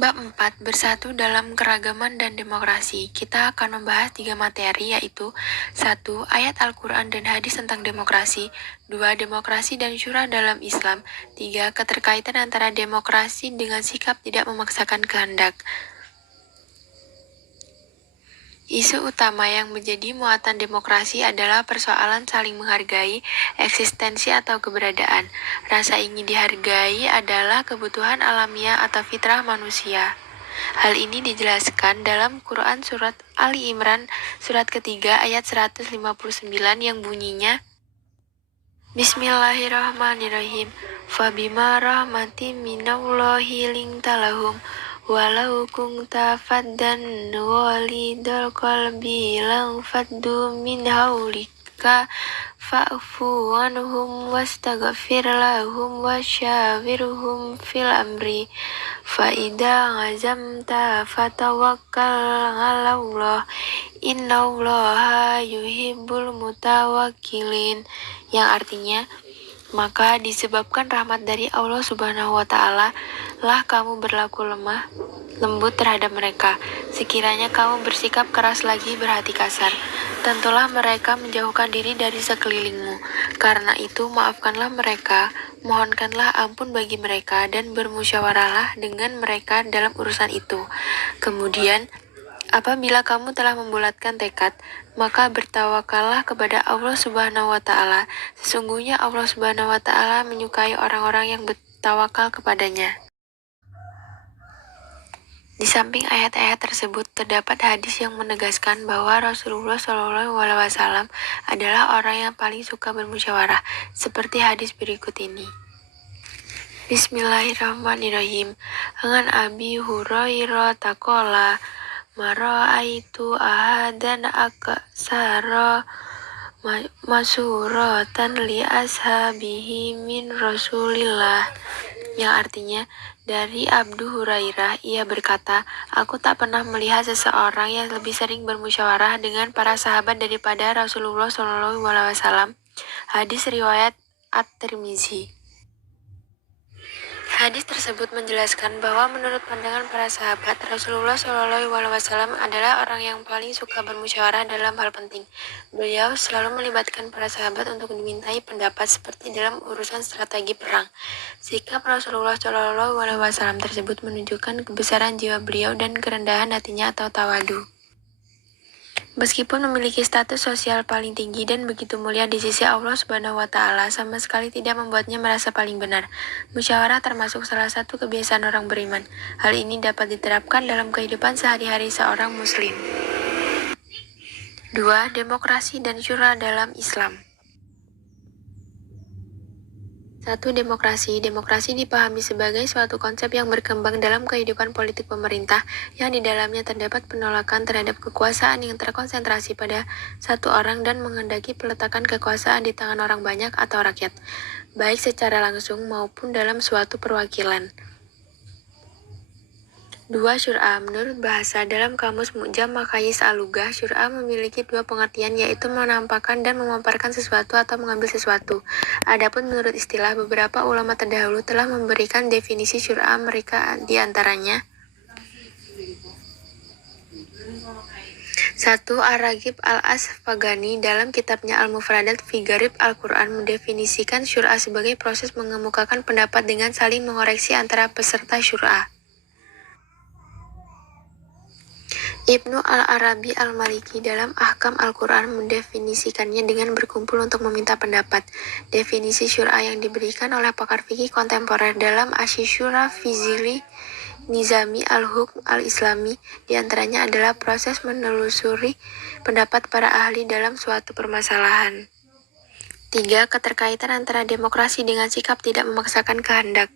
Bab 4, Bersatu dalam Keragaman dan Demokrasi. Kita akan membahas 3 materi, yaitu 1. Ayat Al-Quran dan hadis tentang demokrasi. 2. Demokrasi dan syura dalam Islam. 3. Keterkaitan antara demokrasi dengan sikap tidak memaksakan kehendak. Isu utama yang menjadi muatan demokrasi adalah persoalan saling menghargai, eksistensi atau keberadaan. Rasa ingin dihargai adalah kebutuhan alamiah atau fitrah manusia. Hal ini dijelaskan dalam Quran Surat Ali Imran, surat ketiga ayat 159 yang bunyinya, Bismillahirrahmanirrahim. Fabima rahmatin minallahi lintalahum walau kunta faddan walidal qalbi lang faddu min haulika fa'fu anhum wastaghfir lahum wasyawirhum fil amri fa'idha ngazamta fatawakkal 'alallah innallaha yuhibbul mutawakkilin, yang artinya, maka disebabkan rahmat dari Allah Subhanahu wa Ta'ala lah kamu berlaku lemah, lembut terhadap mereka. Sekiranya kamu bersikap keras lagi berhati kasar, tentulah mereka menjauhkan diri dari sekelilingmu. Karena itu maafkanlah mereka, mohonkanlah ampun bagi mereka, dan bermusyawarahlah dengan mereka dalam urusan itu. Kemudian, apabila kamu telah membulatkan tekad, maka bertawakallah kepada Allah Subhanahu wa Ta'ala. Sesungguhnya Allah Subhanahu wa Ta'ala menyukai orang-orang yang bertawakal kepadanya. Di samping ayat-ayat tersebut, terdapat hadis yang menegaskan bahwa Rasulullah SAW adalah orang yang paling suka bermusyawarah, seperti hadis berikut ini. Bismillahirrahmanirrahim. Dengan Abi Hurairah taqala, mara'aitu ahadan aksara masuratan li ashabihi min Rasulillah, yang artinya, dari Abu Hurairah, ia berkata, aku tak pernah melihat seseorang yang lebih sering bermusyawarah dengan para sahabat daripada Rasulullah SAW. Hadis riwayat At-Tirmizi. Hadis tersebut menjelaskan bahwa menurut pandangan para sahabat, Rasulullah SAW adalah orang yang paling suka bermusyawarah dalam hal penting. Beliau selalu melibatkan para sahabat untuk dimintai pendapat seperti dalam urusan strategi perang. Sikap Rasulullah SAW tersebut menunjukkan kebesaran jiwa beliau dan kerendahan hatinya atau tawadu. Meskipun memiliki status sosial paling tinggi dan begitu mulia di sisi Allah Subhanahu wa Ta'ala, sama sekali tidak membuatnya merasa paling benar. Musyawarah termasuk salah satu kebiasaan orang beriman. Hal ini dapat diterapkan dalam kehidupan sehari-hari seorang muslim. 2. Demokrasi dan syura dalam Islam. 1. Demokrasi. Demokrasi dipahami sebagai suatu konsep yang berkembang dalam kehidupan politik pemerintah, yang di dalamnya terdapat penolakan terhadap kekuasaan yang terkonsentrasi pada satu orang dan menghendaki peletakan kekuasaan di tangan orang banyak atau rakyat, baik secara langsung maupun dalam suatu perwakilan. 2. Syur'a. Menurut bahasa dalam Kamus Mu'jam Maqayis Al-Lughah, syur'a memiliki dua pengertian, yaitu menampakkan dan memaparkan sesuatu atau mengambil sesuatu. Adapun menurut istilah, beberapa ulama terdahulu telah memberikan definisi syur'a mereka, di antaranya 1. Ar-Raghib Al-Asfagani dalam kitabnya Al-Mufradat fi Gharib Al-Quran mendefinisikan syur'a sebagai proses mengemukakan pendapat dengan saling mengoreksi antara peserta syur'a. Ibnu Al-Arabi Al-Maliki dalam Ahkam Al-Quran mendefinisikannya dengan berkumpul untuk meminta pendapat. Definisi syur'a yang diberikan oleh pakar fikih kontemporer dalam Asy-Syura fi Zilli Nizami Al-Hukm Al-Islami diantaranya adalah proses menelusuri pendapat para ahli dalam suatu permasalahan. 3. Keterkaitan antara demokrasi dengan sikap tidak memaksakan kehendak.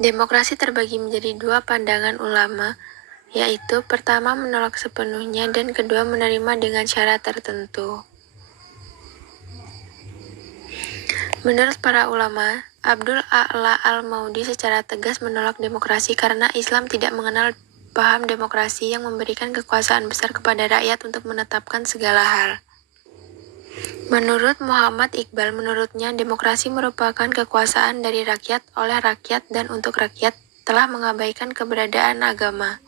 Demokrasi terbagi menjadi dua pandangan ulama, yaitu pertama menolak sepenuhnya dan kedua menerima dengan syarat tertentu. Menurut para ulama, Abdul A'la Al-Maudi secara tegas menolak demokrasi karena Islam tidak mengenal paham demokrasi yang memberikan kekuasaan besar kepada rakyat untuk menetapkan segala hal. Menurut Muhammad Iqbal, menurutnya demokrasi merupakan kekuasaan dari rakyat, oleh rakyat, dan untuk rakyat, telah mengabaikan keberadaan agama.